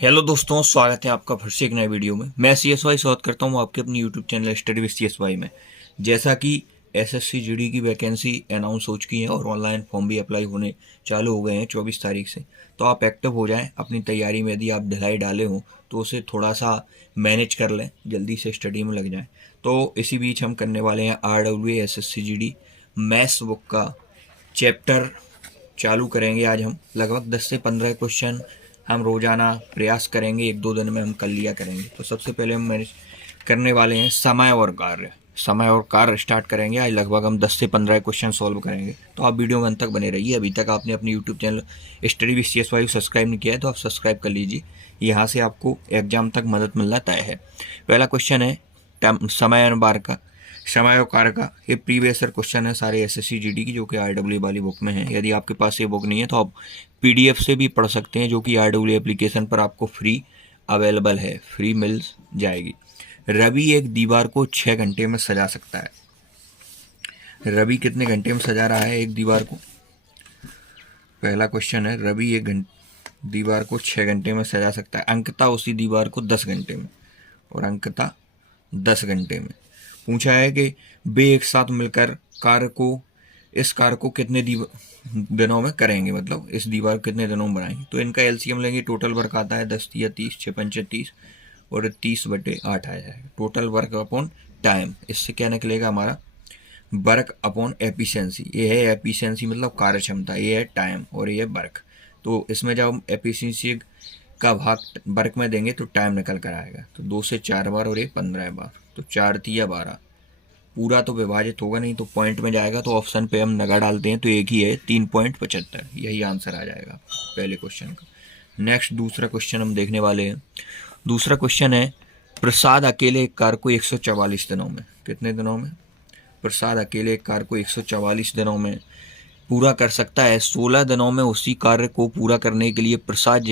Hello दोस्तों, स्वागत है आपका फिर से एक नए वीडियो में। मैं CSY स्वागत करता हूं आपके अपने YouTube channel study with CSY में। जैसा कि SSC GD की वैकेंसी अनाउंस हो चुकी है और ऑनलाइन फॉर्म भी अप्लाई होने चालू हो गए हैं 24 तारीख से, तो आप एक्टिव हो जाएं अपनी तैयारी में। यदि आप ढिलाई डाले हों तो उसे थोड़ा सा मैनेज कर लें, जल्दी से स्टडी में लग जाएँ। तो इसी बीच हम करने वाले हैं RWA SSC GD maths book का चैप्टर चालू करेंगे। आज हम लगभग 10 से 15 क्वेश्चन हम रोज़ाना प्रयास करेंगे, एक दो दिन में हम कर लिया करेंगे। तो सबसे पहले हम मैनेज करने वाले हैं समय और कार्य। समय और कार्य स्टार्ट करेंगे। आज लगभग हम 10 से 15 क्वेश्चन सॉल्व करेंगे, तो आप वीडियो में अंत तक बने रहिए। अभी तक आपने अपने YouTube channel study with CSY subscribe नहीं किया है तो आप सब्सक्राइब कर लीजिए। यहाँ से आपको एग्जाम तक मदद मिलना तय है। पहला क्वेश्चन है समय अनुबार का, समय और कार्य का। ये प्रीवियस ईयर क्वेश्चन है सारे SSC GD की, जो कि RWA वाली बुक में है। यदि आपके पास ये बुक नहीं है तो आप PDF से भी पढ़ सकते हैं, जो कि RWA एप्लीकेशन पर आपको फ्री अवेलेबल है, फ्री मिल जाएगी। रवि एक दीवार को 6 घंटे में सजा सकता है। रवि कितने घंटे में सजा रहा है एक दीवार को? पहला क्वेश्चन है, रवि एक दीवार को 6 घंटे में सजा सकता है। अंकिता उसी दीवार को 10 घंटे में, और अंकिता 10 घंटे में। पूछा है कि वे एक साथ मिलकर इस कार्य को कितने दिनों में करेंगे, मतलब इस दीवार को कितने दिनों में बनाएंगे। तो इनका LCM लेंगे। टोटल वर्क आता है 10 या 30, 6 पंचे 30 और 30/8 आ जाएगा। टोटल वर्क अपॉन टाइम, इससे क्या निकलेगा हमारा? Work upon efficiency. ये है एफिशिएंसी मतलब कार्य क्षमता, ये है टाइम और ये है वर्क। तो इसमें जब हम एफिशिएंसी का भाग वर्क में देंगे तो टाइम निकल कर आएगा। तो 2 से 4 बार और ये 15 बार, तो 4 तिया 12। पूरा तो विभाजित होगा नहीं, तो पॉइंट में जाएगा। तो ऑप्शन पे हम नगा डालते हैं तो एक ही है, 3.75। यही आंसर आ जाएगा पहले क्वेश्चन का। नेक्स्ट दूसरा क्वेश्चन हम देखने वाले हैं। दूसरा क्वेश्चन है, प्रसाद अकेले एक कार्य को 144 दिनों में, कितने दिनों में? प्रसाद अकेले एक कार्य को 144 दिनों में पूरा कर सकता है। 16 दिनों में उसी कार्य को पूरा करने के लिए प्रसाद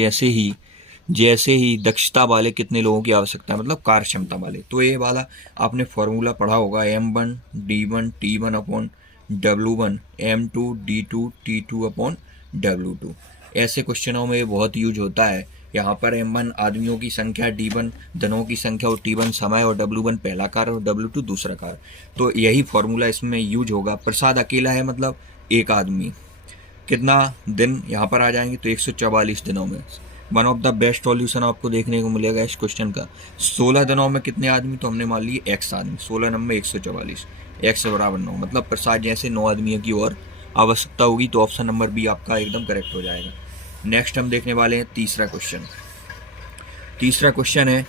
जैसे ही दक्षता वाले कितने लोगों की आवश्यकता है, मतलब कार्य क्षमता वाले। तो ये वाला आपने फॉर्मूला पढ़ा होगा, M1 D1 T1 upon W1, M2 D2 T2 upon W2। ऐसे क्वेश्चनों में ये बहुत यूज होता है। यहाँ पर M1 आदमियों की संख्या, D1 दिनों की संख्या और T1 समय और W1 पहला कार्य और W2 दूसरा कार्य। तो यही फॉर्मूला इसमें यूज होगा। प्रसाद अकेला है मतलब एक आदमी, कितना दिन यहाँ पर आ जाएंगे तो 144 दिनों में। One of the best solution आपको देखने को मिलेगा इस क्वेश्चन का। 16 दिनों में कितने आदमी, तो हमने मान लिए X आदमी। 16 नंबर 144, X बराबर 9, मतलब प्रसाद जैसे 9 आदमियों की और आवश्यकता होगी। तो ऑप्शन नंबर बी आपका एकदम करेक्ट हो जाएगा। नेक्स्ट हम देखने वाले हैं तीसरा क्वेश्चन। तीसरा क्वेश्चन है,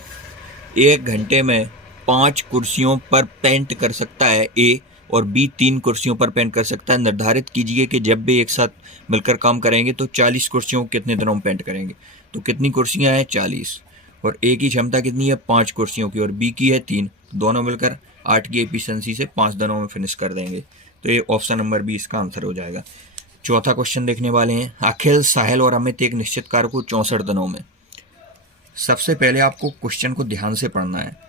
1 घंटे में 5 कुर्सियों पर पेंट कर सकता है A, और B 3 कुर्सियों पर पेंट कर सकता है। निर्धारित कीजिए कि जब वे एक साथ मिलकर काम करेंगे तो 40 कुर्सियों को कितने दिनों में पेंट करेंगे। तो कितनी कुर्सियां हैं? 40, और A की क्षमता कितनी है? 5 कुर्सियों की, और B की है 3। दोनों मिलकर 8 की एफिशिएंसी से 5 दिनों में फिनिश कर देंगे। तो ये ऑप्शन नंबर बी इसका आंसर हो जाएगा। चौथा क्वेश्चन देखने वाले हैं, अखिल, साहिल और अमित एक निश्चित कार्य को 64 दिनों में। सबसे पहले आपको क्वेश्चन को ध्यान से पढ़ना है।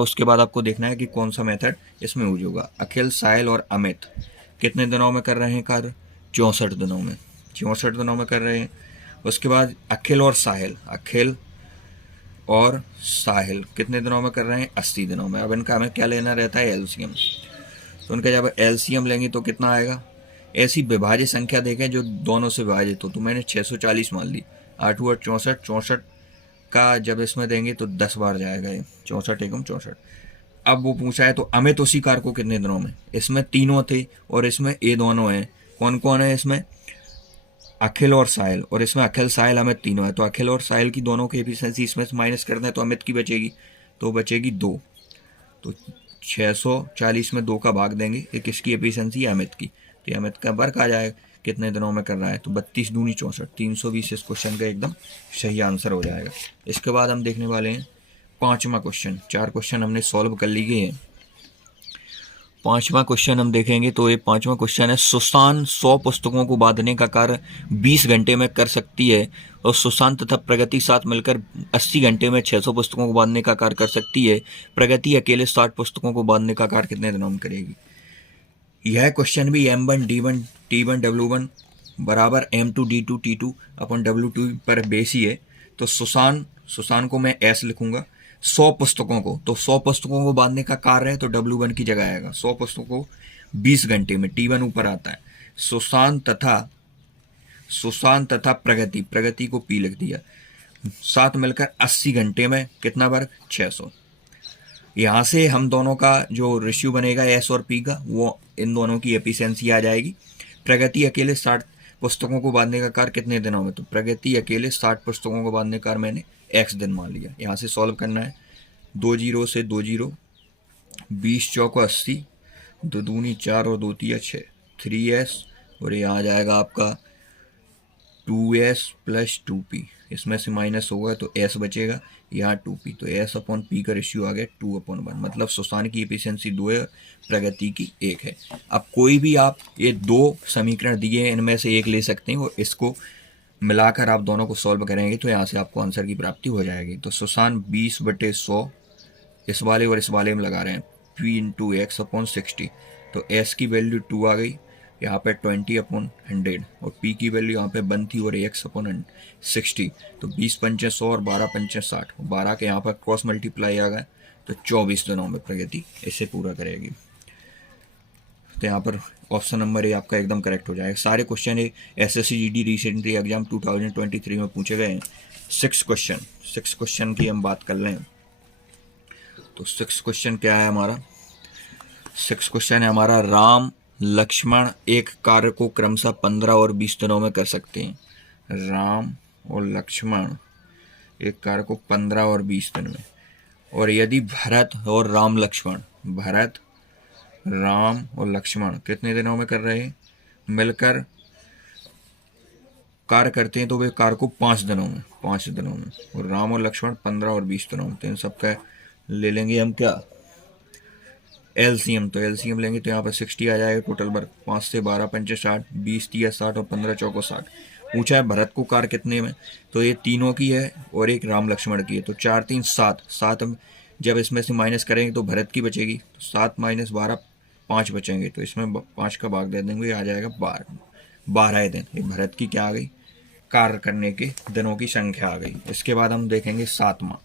उसके बाद आपको देखना है कि कौन सा मेथड इसमें यूज होगा। अखिल, साहिल और अमित कितने दिनों में कर रहे हैं कार्य? 64 दिनों में। 64 दिनों में कर रहे हैं। उसके बाद अखिल और साहिल कितने दिनों में कर रहे हैं? 80 दिनों में। अब इनका हमें क्या लेना रहता है? LCM। तो उनका जब LCM लेंगे तो कितना आएगा? ऐसी विभाज्य संख्या देखें जो दोनों से विभाजित हो। तो मैंने 640 मान ली। 8 हुआ 64, 64 का जब इसमें देंगे तो 10 बार जाएगा ये, 64 एकम 64। अब वो पूछा है तो अमित उसी कार को कितने दिनों में? इसमें तीनों थे और इसमें ए दोनों हैं। कौन कौन है इसमें? अखिल और साहिल, और इसमें अखिल, साहिल, अमित तीनों है। तो अखिल और साहिल की दोनों की एफिशिएंसी इसमें से माइनस कर दें तो अमित की बचेगी, तो बचेगी 2। तो 640 में 2 का भाग देंगे, ये किसकी एफिशिएंसी है? अमित की। तो ये अमित का वर्क आ जाएगा, कितने दिनों में कर रहा है? तो 32 दूनी 64, 320 इस क्वेश्चन का एकदम सही आंसर हो जाएगा। इसके बाद हम देखने वाले हैं पांचवा क्वेश्चन। 4 क्वेश्चन हमने सॉल्व कर लिए हैं। पांचवा क्वेश्चन हम देखेंगे तो ये पांचवा क्वेश्चन है, सुशांत 100 पुस्तकों को बांधने का कार्य 20 घंटे में कर सकती है, और सुशांत तथा प्रगति साथ मिलकर 80 घंटे में 600 पुस्तकों को बांधने का कार्य कर सकती है। प्रगति अकेले 60 पुस्तकों को बांधने का कार्य कितने दिनों में करेगी? यह क्वेश्चन भी M1 D1 T1 W1 बराबर M2D2T2 अपन W2 पर बेस ही है। तो सुसान को मैं S लिखूंगा। 100 पुस्तकों को, तो 100 पुस्तकों को बांधने का कार्य है तो W1 की जगह आएगा। 100 पुस्तकों को 20 घंटे में, T1 ऊपर आता है। सुशांत तथा प्रगति को P लिख दिया। साथ मिलकर 80 घंटे में कितना वर्ग? 600। यहाँ से हम दोनों का जो रेशियो बनेगा S और P का, वो इन दोनों की एफिशिएंसी आ जाएगी। प्रगति अकेले 60 पुस्तकों को बांधने का कार्य कितने दिनों में? तो प्रगति अकेले 60 पुस्तकों को बांधने का मैंने X दिन मान लिया। यहाँ से सॉल्व करना है। 2 जीरो से 2 जीरो, 20 चौको 80, 2 दूनी 4 और 2 तिया 6, 3S, और ये आ जाएगा आपका 2S प्लस 2P। इसमें से माइनस होगा तो S बचेगा, यहाँ 2P, तो S अपॉन P का रेशियो आ गया 2/1। मतलब सुसान की एफिशिएंसी 2 है, प्रगति की 1 है। अब कोई भी आप ये 2 समीकरण दिए हैं, इनमें से एक ले सकते हैं और इसको मिलाकर आप दोनों को सॉल्व करेंगे तो यहाँ से आपको आंसर की प्राप्ति हो जाएगी। तो सुसान 20/100 इस वाले और इस वाले में लगा रहे हैं, P इंटू X अपॉन 60। तो S की वैल्यू 2 आ गई, यहाँ पे 20/100, और P की वैल्यू यहाँ पे 1 थी और X अपॉन 60। तो 20 पंचे 100 और 12 पंचे 60, 12 के यहाँ पर क्रॉस मल्टीप्लाई आ गए, तो 24 दिनों में प्रगति इसे पूरा करेगी। तो यहाँ पर ऑप्शन नंबर ए आपका एकदम करेक्ट हो जाएगा। सारे question SSC GD recently exam 2023 में पूछे गए हैं। 6 क्वेश्चन की हम बात कर लें तो 6 क्वेश्चन क्या है हमारा? 6 क्वेश्चन है हमारा, राम लक्ष्मण एक कार्य को क्रमशः 15 और 20 दिनों में कर सकते हैं। राम और लक्ष्मण एक कार्य को 15 और 20 दिन में, और यदि भरत और राम और लक्ष्मण कितने दिनों में कर रहे हैं? मिलकर कार्य करते हैं तो वे कार्य को 5 दिनों में, और राम और लक्ष्मण 15 और 20 दिनों में। तो इन सबका ले लेंगे हम क्या? LCM। तो LCM लेंगे तो यहाँ पर 60 आ जाएगा टोटल वर्क। 5 से 12 पंचे 60, 20 तिया 60 और 15 चौको 60। पूछा है भरत को कार्य कितने में, तो ये तीनों की है और एक राम लक्ष्मण की है। तो 4 3 7, 7 जब इसमें से माइनस करेंगे तो भरत की बचेगी, तो 7 - 12 5 बचेंगे, तो इसमें 5 का भाग दे देंगे, आ जाएगा 12 दिन। ये भरत की क्या आ गई? कार्य करने के दिनों की संख्या आ गई। इसके बाद हम देखेंगे सातवां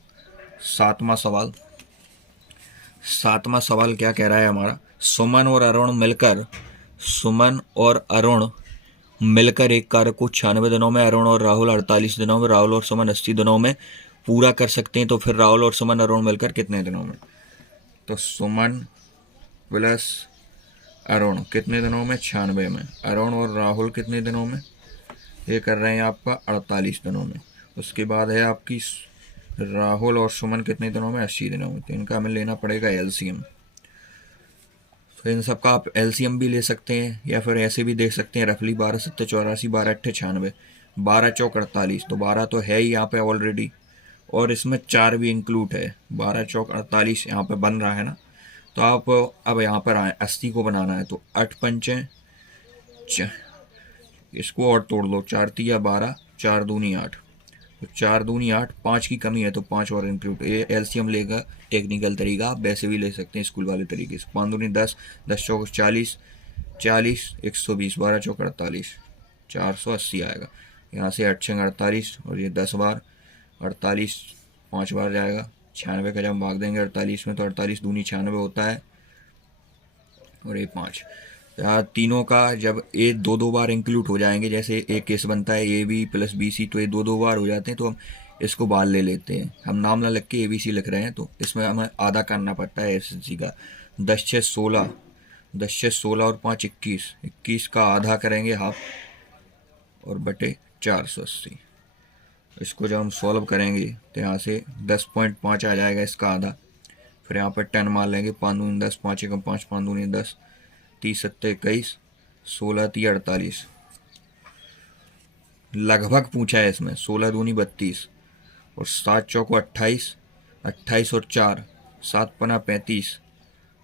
सवाल क्या कह रहा है हमारा? सुमन और अरुण मिलकर एक कार्य को 96 दिनों में, अरुण और राहुल 48 दिनों में, राहुल और सुमन 80 दिनों में पूरा कर सकते हैं। तो फिर राहुल और सुमन अरुण मिलकर कितने दिनों में? तो सुमन प्लस अरुण कितने दिनों में? 96 में। अरुण और राहुल कितने दिनों में? ये कर रहे हैं आपका 48 दिनों में। उसके बाद है आपकी राहुल और सुमन कितने दिनों में? 80 दिनों में। तो इनका हमें लेना पड़ेगा LCM। तो इन सब का आप LCM भी ले सकते हैं या फिर ऐसे भी देख सकते हैं रफली। 12 × 7 = 84, 12 × 8 = 96, 12 × 4 = 48। तो 12 तो है ही यहाँ पे ऑलरेडी, और इसमें 4 भी इंक्लूड है। 12 × 4 = 48 यहाँ पे बन रहा है ना। तो आप अब यहाँ पर आए, 80 को बनाना है, तो 8 पंचे, इसको और तोड़ लो, 4 तिया 12, 4 दूनी 8, तो 4 दूनी 8, 5 की कमी है तो 5 और इंक्लूड। ये LCM लेगा टेक्निकल तरीका, आप वैसे भी ले सकते हैं स्कूल वाले तरीके से। 5 दूनी 10, 10 चौक 40, 120, 12 चौक 48, 480 आएगा। यहाँ से 8 छंग 48, और ये 10 बार 48 5 बार जाएगा। 96 का जब भाग देंगे 48 में तो 48 दूनी 96 होता है, और ये 5। यहाँ तीनों का जब ए 2 बार इंक्लूड हो जाएंगे, जैसे एक केस बनता है AB + BC, तो ये 2 बार हो जाते हैं, तो हम इसको बाहर ले लेते हैं। हम नाम ना लिख के ABC लिख रहे हैं, तो इसमें हमें आधा करना पड़ता है SSC का। 10 6 16, 10 6 16 और 5 21, 21 का आधा करेंगे हाफ, और बटे 480। इसको जब हम सॉल्व करेंगे तो यहाँ से 10.5 आ जाएगा इसका आधा। फिर यहाँ पर 10 मार लेंगे, 5 दूनी 10, 5 एकम 5, 5 दूनी 10, 30 × 7 = 21, 16 × 3 = 48। लगभग पूछा है इसमें। 16 दूनी 32, और 7 चौको 28, 28 और 4 7 × 5 = 35,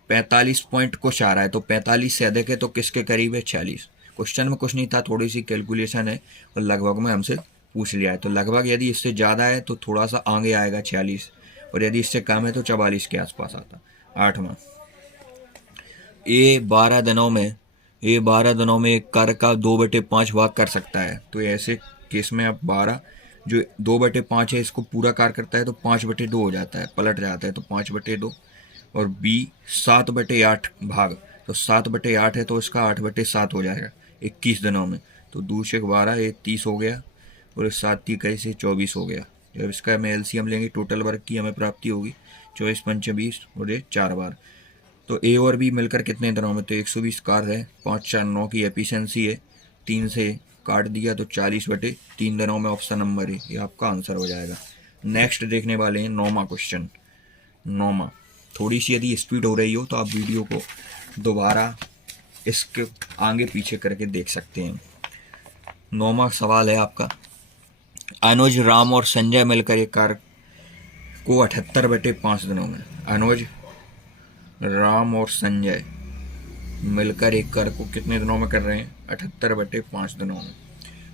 45 पॉइंट कुछ आ रहा है। तो 45 से अधिक है तो किसके करीब है? 46। क्वेश्चन में कुछ नहीं था, थोड़ी सी कैलकुलेशन है, और लगभग में हमसे पूछ लिया है। तो लगभग यदि इससे ज़्यादा है तो थोड़ा सा आगे आएगा 46, और यदि इससे कम है तो 44 के आसपास आता। 8वां, A 12 दिनों में ये 12 दिनों में एक कार्य का 2/5 भाग कर सकता है। तो ऐसे केस में अब 12 जो 2/5 है इसको पूरा कार्य करता है तो 5/2 हो जाता है, पलट जाता है तो 5/2। और बी 7/8 भाग, तो 7/8 है तो इसका 8/7 हो जाएगा 21 दिनों में। तो 2×12 ये 30 हो गया और 7×3 से 24 हो गया। जब इसका हमें एलसीएम लेंगे टोटल वर्क की हमें प्राप्ति होगी 24×5 = 20 और ये 4 बार। तो ए और बी मिलकर कितने दिनों में, तो 120 कार्य है, 5×4=9 की एफिशिएंसी है, 3 से काट दिया तो 40/3 दिनों में ऑप्शन नंबर है, ये आपका आंसर हो जाएगा। नेक्स्ट देखने वाले हैं 9वां क्वेश्चन। 9वां, थोड़ी सी यदि स्पीड हो रही हो तो आप वीडियो को दोबारा इसके आगे पीछे करके देख सकते हैं। 9वां सवाल है आपका, अनुज, राम और संजय मिलकर एक कार्य को 78/5 दिनों में, अनुज, राम और संजय मिलकर एक कार्य को कितने दिनों में कर रहे हैं, 78/5 दिनों में।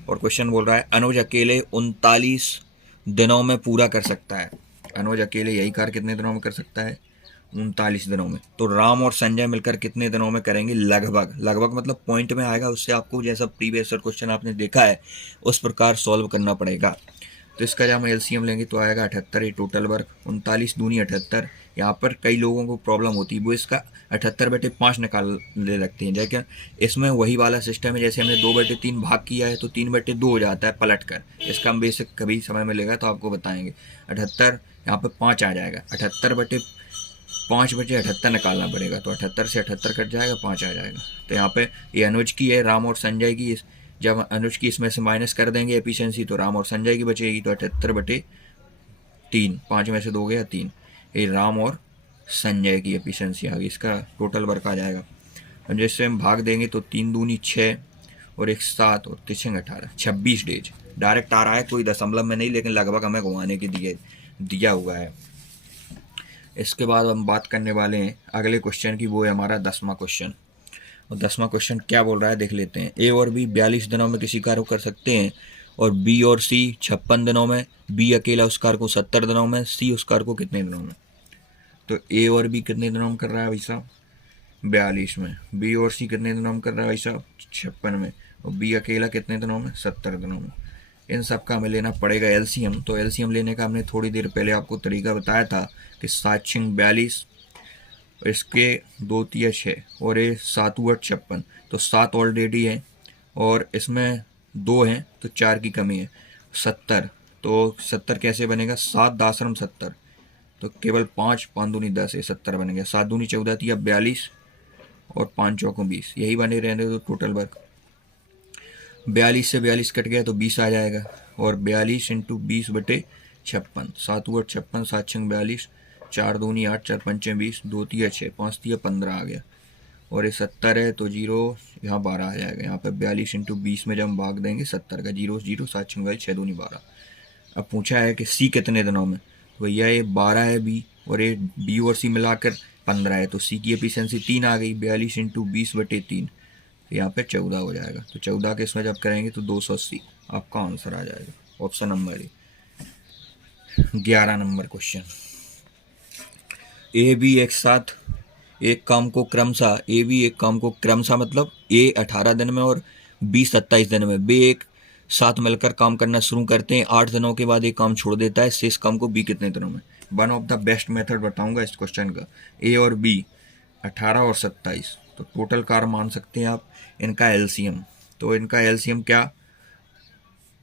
और क्वेश्चन बोल रहा है अनुज अकेले 39 दिनों में पूरा कर सकता है। अनुज अकेले यही कार्य कितने दिनों में कर सकता है, 39 दिनों में। तो राम और संजय मिलकर कितने दिनों में करेंगे, लगभग, लगभग मतलब पॉइंट में आएगा, उससे आपको जैसा प्रीवियस क्वेश्चन आपने देखा है उस प्रकार सॉल्व करना पड़ेगा। तो इसका जब हम एलसीएम लेंगे तो आएगा 78, ये टोटल वर्क, 39 दूनी 78। यहाँ पर कई लोगों को प्रॉब्लम होती है, वो इसका 78/5 निकाल ले लगते हैं, जैसे इसमें वही वाला सिस्टम है, जैसे हमने 2/3 भाग किया है तो 3/2 हो जाता है पलट कर। इसका हम बेसिक कभी समय मिलेगा तो आपको बताएंगे। 78 यहाँ पर 5 आ जाएगा, 78/5/78 निकालना पड़ेगा, तो 78 से 78 कट जाएगा, 5 आ जाएगा। तो यहाँ पे ये अनुज की है, राम और संजय की, जब अनुज की इसमें से माइनस कर देंगे एफिशिएंसी तो राम और संजय की बचेगी, तो 78/3, 5 में से 2 गया 3, ये राम और संजय की एफिशिएंसी आ गई, इसका टोटल वर्क आ जाएगा। और जैसे हम भाग देंगे तो 3 दूनी 6 और 1 7 और 3 18, 26 डेज डायरेक्ट आ रहा है, कोई दशमलव में नहीं, लेकिन लगभग हमें घुमाने के दिया हुआ है। इसके बाद हम बात करने वाले हैं अगले क्वेश्चन की, वो है हमारा 10वां क्वेश्चन। और 10वां क्वेश्चन क्या बोल रहा है देख लेते हैं। ए और बी 42 दिनों में किसी कार्य को कर सकते हैं, और बी और सी 56 दिनों में, बी अकेला उस कार्य को 70 दिनों में, सी उस कार्य को कितने दिनों में। तो ए और बी कितने दिनों में कर रहा है भाई साहब, 42 में। बी और सी कितने दिनों में कर रहा है भाई साहब, 56 में। और बी अकेला कितने दिनों में, 70 दिनों में। इन सब का हमें लेना पड़ेगा एलसीएम। तो एलसीएम लेने का हमने थोड़ी देर पहले आपको तरीका बताया था कि 7×42, इसके 2×3 6 और ये 7×8 56, तो 7 ऑलरेडी है और इसमें 2 हैं तो 4 की कमी है, 70। तो 70 कैसे बनेगा, 7 10 70, तो केवल 5 5 दूनी 10, ये 70 बन गया। 7 दूनी 14 थी, अब 42 और 5 चौकों 20, यही बने रहने तो टोटल वर्क। 42 से 42 कट गया तो 20 आ जाएगा, और 42 × 20/56, 7×8 56, 7×6 42, 4 दूनी 8, 4 पंचे 20, 2×3 6, 5×3 15 आ गया। और ये 70 है तो 0 यहाँ 12 आ जाएगा। यहाँ पे 42 × 20 में जब हम भाग देंगे 70 का, 0 0, 7×6 22, 6 दूनी 12। अब पूछा है कि सी कितने दिनों में, तो भैया ये 12 है बी, और ये बी और सी मिलाकर 15 है, तो सी की एफिशिएंसी 3 आ गई, 42 × 20/3, तो यहाँ पे 14 हो जाएगा। तो 14 के इसमें जब करेंगे तो 280 आपका आंसर आ जाएगा, option number A. 11 number question, A B एक साथ एक काम को क्रमशः, ए बी एक काम को क्रमशः मतलब ए 18 दिन में और बी 27 दिन में, बी एक साथ मिलकर काम करना शुरू करते हैं, 8 दिनों के बाद एक काम छोड़ देता है, शेष काम को बी कितने दिनों में। One of the best method बताऊंगा इस क्वेश्चन का। ए और बी 18 और 27, तो टोटल कार मान सकते हैं आप इनका एलसीएम। तो इनका एलसीएम क्या,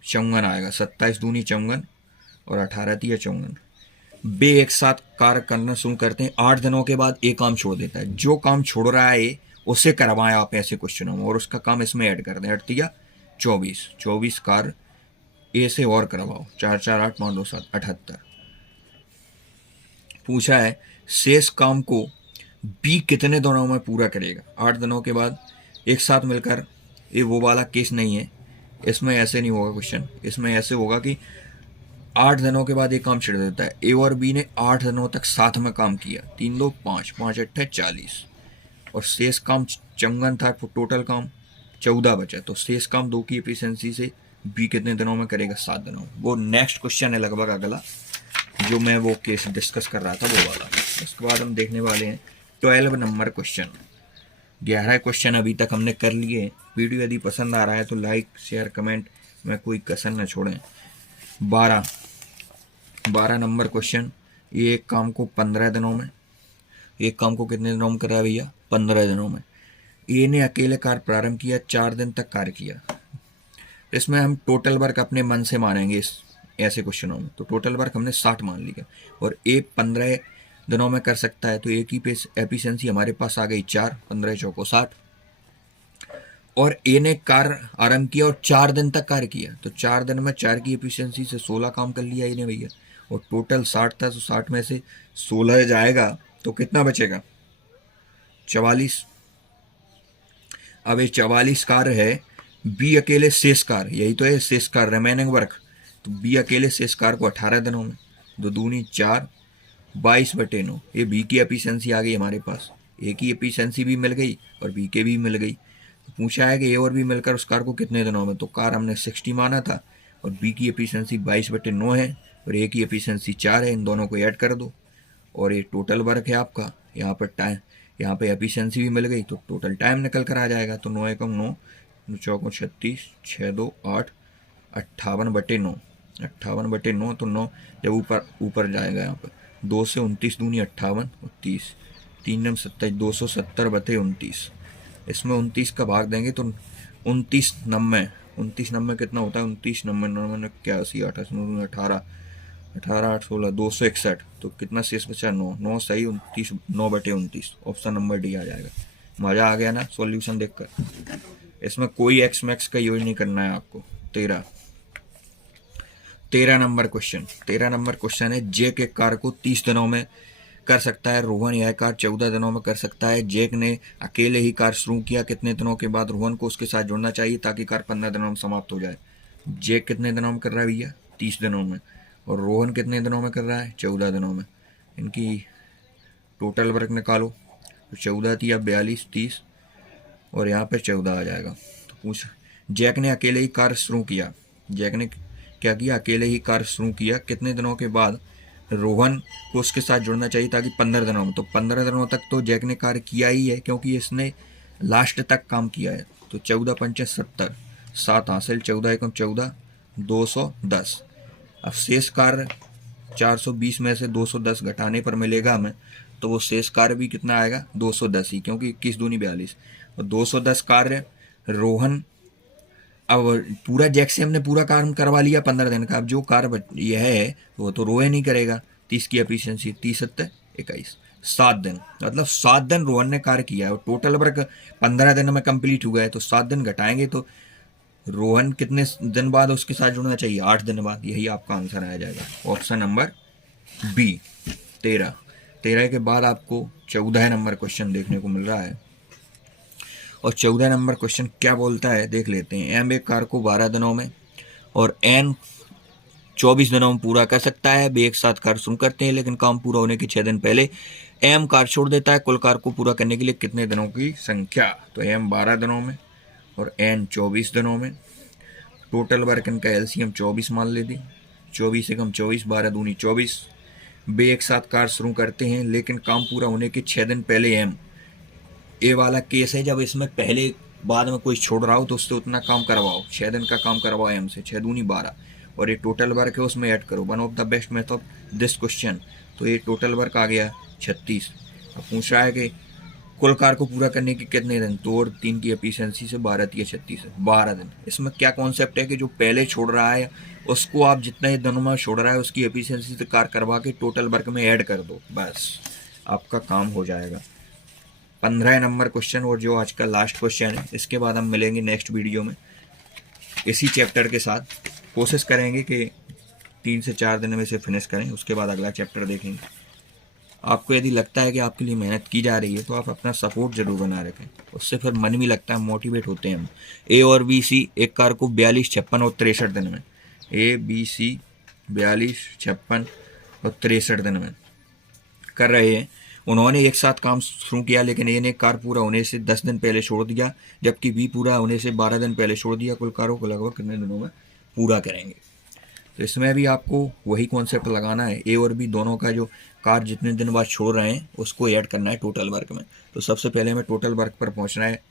54 आएगा, 27 दूनी 54 और 18 थी 54। बे एक साथ कार्य करना शुरू करते हैं, 8 दिनों के बाद एक काम छोड़ देता है, जो काम छोड़ रहा है उसे करवाएं आप ऐसे क्वेश्चनों में, और उसका काम इसमें ऐड कर दें। 8 दिया 24 कार्य ए से और करवाओ, 4 4 8 9 2 7 78। पूछा है शेष काम को बी कितने दिनों में पूरा करेगा। 8 दिनों के बाद एक साथ मिलकर, ये वो वाला केस नहीं है, इसमें ऐसे नहीं होगा क्वेश्चन, इसमें ऐसे होगा कि 8 दिनों के बाद एक काम छिड़ देता है। ए और बी ने 8 दिनों तक साथ में काम किया, 3 2 5, 5 8 40, और शेष काम चंगन था, टोटल काम 14 बचा, तो शेष काम 2 की एफिशिएंसी से बी कितने दिनों में करेगा, 7 दिनों में। वो नेक्स्ट क्वेश्चन है लगभग अगला, जो मैं वो केस डिस्कस कर रहा था वो वाला। इसके बाद हम देखने वाले हैं 12 नंबर क्वेश्चन। 11 क्वेश्चन अभी तक हमने कर लिए। वीडियो यदि पसंद आ रहा है तो लाइक शेयर कमेंट में कोई कसर न छोड़ें। 12 नंबर क्वेश्चन, ये एक काम को 15 दिनों में, एक काम को कितने दिनों में कराया भैया? 15 दिनों में। ए ने अकेले कार्य प्रारंभ किया, 4 दिन तक कार्य किया। इसमें हम टोटल वर्क अपने मन से मानेंगे इस ऐसे क्वेश्चनों में। तो टोटल वर्क हमने 60 मान लिया और ए 15 दिनों में कर सकता है, तो ए की एफिशिएंसी हमारे पास आ गई 4, 15 चौको 60। और ए ने कार्य आरंभ किया और 4 दिन तक कार्य किया, तो 4 दिन में 4 की एफिशिएंसी से 16 काम कर लिया ए ने भैया। और टोटल 60 था, तो 60 में से 16 जाएगा तो कितना बचेगा? 44। अब ये 44 कार्य है, बी अकेले शेष कार्य, यही तो है शेष कार्य, रिमेनिंग वर्क। तो बी अकेले शेष कार्य को 18 दिनों में, 2 दूनी 4, 22/9। ये बी की एफिशिएंसी आ गई हमारे पास। ए की एफिशिएंसी भी मिल गई और बी के भी मिल गई। तो पूछा है कि ए और बी मिलकर उस कार को कितने दिनों में, तो कार हमने 60 माना था और बी की एफिशिएंसी 22/9 है और ए की एफिशिएंसी 4 है। इन दोनों को ऐड कर दो और ये टोटल वर्क है आपका। यहाँ पर टाइम, यहाँ पे एफिशिएंसी भी मिल गई तो टोटल टाइम निकल कर आ जाएगा। तो 9 एकम 9, 9 चौको 36, 6 2 8, 58/9। 58/9 तो 9 जब ऊपर जाएगा यहाँ पर 2 से 29 दूनी 58 और 30, 3 नम 27, 270/29। इसमें 29 का भाग देंगे तो 29 नब्बे, 29 नब्बे कितना होता है? 29 नब्बे 81, 28, 18, 18 8 16, 261। तो कितना शेष बचा? 9, 9 सही 29, 9/29। ऑप्शन नंबर डी आ जाएगा। मजा आ गया ना सॉल्यूशन देखकर? इसमें कोई एक्स मैक्स का यूज नहीं करना है आपको। 13 नंबर क्वेश्चन, 13 नंबर क्वेश्चन है, जैक एक कार को 30 दिनों में कर सकता है, रोहन यह कार 14 दिनों में कर सकता है। जैक ने अकेले ही कार शुरू किया, कितने दिनों के बाद रोहन को उसके साथ जुड़ना चाहिए ताकि कार 15 दिनों में समाप्त हो जाए? जैक कितने दिनों में कर रहा है भैया? 30 दिनों में। और रोहन कितने दिनों में कर रहा है? 14 दिनों में। इनकी टोटल वर्क निकालो, तो 14 थी, अब 42, 30 और यहाँ पे 14 आ जाएगा। तो पूछ, जैक ने अकेले ही कार शुरू किया, जैक ने क्या किया? अकेले ही कार शुरू किया, कितने दिनों के बाद रोहन को उसके साथ जुड़ना चाहिए ताकि 15 दिनों में? तो 15 दिनों तक तो जैक ने कार्य किया ही है क्योंकि इसने लास्ट तक काम किया है। तो 14 पंचे 70, 7 हासिल, 14 एकम 14, 210। अब शेष कार्य 420 में से 210 घटाने पर मिलेगा हमें, तो वो शेष कार्य भी कितना आएगा? 210 ही, क्योंकि 21 दूनी 42 और 210 कार्य रोहन। अब पूरा जैक से हमने पूरा काम करवा लिया 15 दिन का। अब जो कार्य यह है वो तो रोहन ही करेगा। 30 की एफिशिएंसी, 30 7 21, 7 दिन, मतलब 7 दिन रोहन ने कार्य किया है और टोटल वर्क 15 दिन में कंप्लीट हुआ है। तो 7 दिन घटाएंगे तो रोहन कितने दिन बाद उसके साथ जुड़ना चाहिए? 8 दिन बाद। यही आपका आंसर आ जाएगा, ऑप्शन नंबर बी। 13 के बाद आपको 14 नंबर क्वेश्चन देखने को मिल रहा है। और 14 नंबर क्वेश्चन क्या बोलता है देख लेते हैं। एम एक कार को 12 दिनों में और एन 24 दिनों में पूरा कर सकता है। वे एक साथ कार शुरू करते हैं, लेकिन काम पूरा होने के 6 दिन पहले एम कार छोड़ देता है। कुल कार को पूरा करने के लिए कितने दिनों की संख्या? तो एम 12 दिनों में और एन 24 दिनों में। टोटल वर्क इनका एलसीएम 24 मान ले दी, 24 एकम 24, 12 दूनी 24। वे एक साथ कार शुरू करते हैं, लेकिन काम पूरा होने के 6 दिन पहले एम, ए वाला केस है जब इसमें पहले बाद में कोई छोड़ रहा हो तो उससे उतना काम करवाओ, 6 दिन का काम करवाओ एम से, 6 दूनी 12 और ये टोटल वर्क है उसमें ऐड करो। One of the best method this question. तो ये टोटल वर्क आ गया 36। अब पूछ रहा है कि कुल कार को पूरा करने के कितने दिन? तो और 3 की एफिशिएंसी से 12 3 36 है, 12 दिन। इसमें क्या कॉन्सेप्ट है कि जो पहले छोड़ रहा है उसको आप जितने दिनों में छोड़ रहा है उसकी एफिशिएंसी से कार करवा के टोटल वर्क में ऐड कर दो, बस आपका काम हो जाएगा। 15 नंबर क्वेश्चन और जो आज का लास्ट क्वेश्चन है, इसके बाद हम मिलेंगे नेक्स्ट वीडियो में इसी चैप्टर के साथ। कोशिश करेंगे कि 3 से 4 दिन में से फिनिश करें, उसके बाद अगला चैप्टर देखेंगे। आपको यदि लगता है कि आपके लिए मेहनत की जा रही है तो आप अपना सपोर्ट जरूर बना रखें, उससे फिर मन भी लगता है, मोटिवेट होते हैं हम। ए और बी सी एक कार को 42, 56 और 63 दिन में, ए बी सी 42, 56 और 63 दिन में कर रहे हैं। उन्होंने एक साथ काम शुरू किया, लेकिन ए ने कार पूरा होने से 10 दिन पहले छोड़ दिया, जबकि बी पूरा होने से 12 दिन पहले छोड़ दिया। कुल कारों को लगभग कितने दिनों में पूरा करेंगे? तो इसमें भी आपको वही कॉन्सेप्ट लगाना है। ए और बी दोनों का जो कार जितने दिन बाद छोड़ रहे हैं उसको ऐड करना है टोटल वर्क में। तो सबसे पहले हमें टोटल वर्क पर पहुंचना है।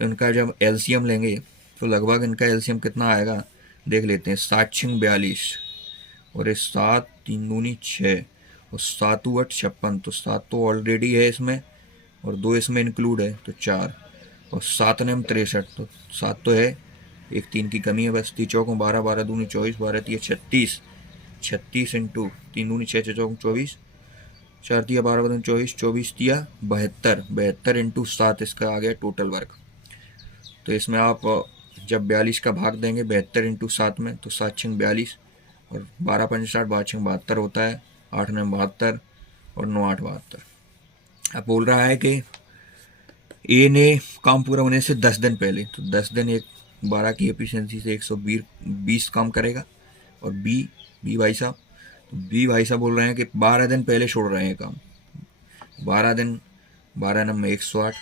तो इनका जब एलसीएम लेंगे तो लगभग इनका एलसीएम कितना आएगा देख लेते हैं। 7 6 42 और 7 3 दूनी 6 और 7 8 56। तो 7 तो ऑलरेडी है इसमें और 2 इसमें इंक्लूड है तो 4 और 7 9 63। तो 7 तो है, एक 3 की कमी है बस। 3 चौकों 12 12 दूनी 24 12 3 36 36 इंटू 3 दूनी 6 6 चौकों 24 4 दिया 12 दूनी 24 24 दिया 72 72 इंटू 7 इसका आ गया टोटल वर्क। तो इसमें आप जब 42 का भाग देंगे 72 इंटू 7 में तो 7 6 42 और 12 5 60 12 6 72 होता है। 8 9 72 और 9 8 72। अब बोल रहा है कि ए ने काम पूरा होने से 10 दिन पहले, तो 10 दिन एक 12 की एफिशिएंसी से 120 काम करेगा। और बी भाई साहब, तो बी भाई साहब बोल रहे हैं कि 12 दिन पहले छोड़ रहे हैं काम। 12 दिन 12 नंबर 108।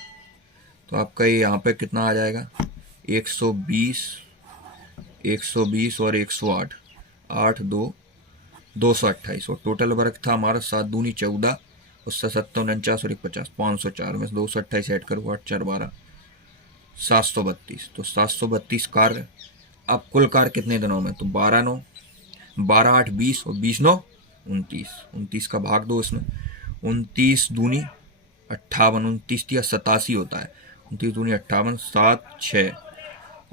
तो आपका ये यहाँ पे कितना आ जाएगा 120 और 108 8 2 228। और टोटल वर्क था हमारा 7 दूनी 14 और 7 49 और 1 50 504 में 228 ऐड करो 8 4 12 732। तो 732 कार्य। अब कुल कार्य कितने दिनों में, तो 12 9 12 8 20 और 20 9 29। 29 का भाग दो इसमें। 29 दूनी 58 29 या 87 होता है। 29 दूनी 58 7 6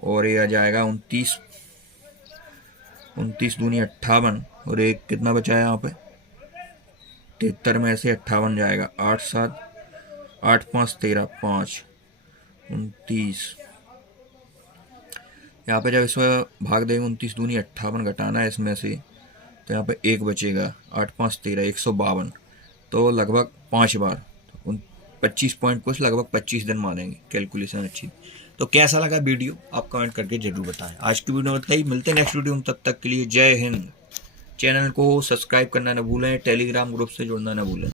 और ये आ जाएगा 29 दूनी 58 और एक कितना बचा है यहाँ पे 73 में से 58 जाएगा 8 7 8 5 13 5 29। यहाँ पे जब इसमें भाग देंगे 29 दूनी 58 घटाना है इसमें से तो यहाँ पे 1 बचेगा 8 5 13 152। तो लगभग 5 बार 25 पॉइंट कुछ लगभग 25 दिन मानेंगे, कैलकुलेशन अच्छी। तो कैसा लगा वीडियो आप कमेंट करके जरूर बताएं। आज की वीडियो में इतना ही, मिलते हैं नेक्स्ट वीडियो में, तब तक के लिए जय हिंद। चैनल को सब्सक्राइब करना न भूलें, टेलीग्राम ग्रुप से जुड़ना न भूलें।